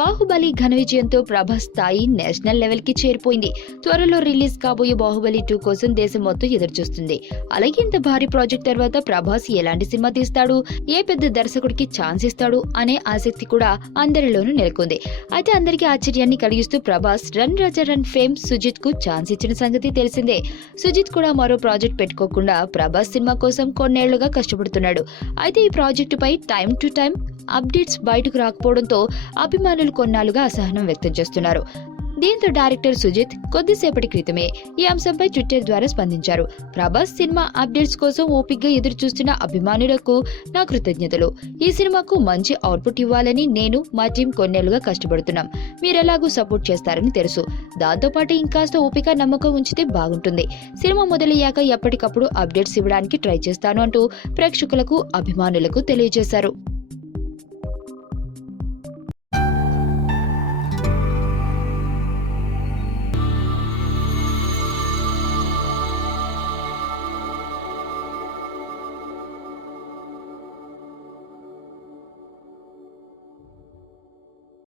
బాహుబలి ఘన విజయంతో ప్రభాస్ స్థాయి నేషనల్ లెవెల్ కి చేరిపోయింది. త్వరలో రిలీజ్ కాబోయే బాహుబలి 2 కోసం దేశం మొత్తం ఎదురుచూస్తుంది. అలాగే ఇంత భారీ ప్రాజెక్ట్ తర్వాత ప్రభాస్ ఎలాంటి సినిమా తీస్తాడు, ఏ పెద్ద దర్శకుడికి ఛాన్స్ ఇస్తాడు అనే ఆసక్తి కూడా అందరిలోనూ నెలకొంది. అయితే అందరికీ ఆశ్చర్యాన్ని కలిగిస్తూ ప్రభాస్ రన్ రాజా రన్ ఫేమ్ సుజిత్ కు ఛాన్స్ ఇచ్చిన సంగతి తెలిసిందే. సుజిత్ కూడా మరో ప్రాజెక్ట్ పెట్టుకోకుండా ప్రభాస్ సినిమా కోసం కొన్నేళ్లుగా కష్టపడుతున్నాడు. అయితే ఈ ప్రాజెక్టు పై టైం టు టైం అప్డేట్స్ బయటకు రాకపోవడంతో అభిమానులు కొన్నాళ్లుగా అసహనం వ్యక్తం చేస్తున్నారు. దీంతో డైరెక్టర్ సుజిత్ కొద్దిసేపటి క్రితమే ఈ అంశంపై ట్విట్టర్ ద్వారా స్పందించారు. ప్రభాస్ సినిమా అప్డేట్స్ కోసం ఓపికగా ఎదురు చూస్తున్న అభిమానులకు నా కృతజ్ఞతలు. ఈ సినిమాకు మంచి అవుట్పుట్ ఇవ్వాలని నేను మా టీం కొన్నేళ్లుగా కష్టపడుతున్నాం. మీరెలాగూ సపోర్ట్ చేస్తారని తెలుసు. దాంతోపాటు ఇంకాస్త ఓపిక నమ్మకం ఉంచితే బాగుంటుంది. సినిమా మొదలయ్యాక ఎప్పటికప్పుడు అప్డేట్స్ ఇవ్వడానికి ట్రై చేస్తాను అంటూ ప్రేక్షకులకు అభిమానులకు తెలియజేశారు.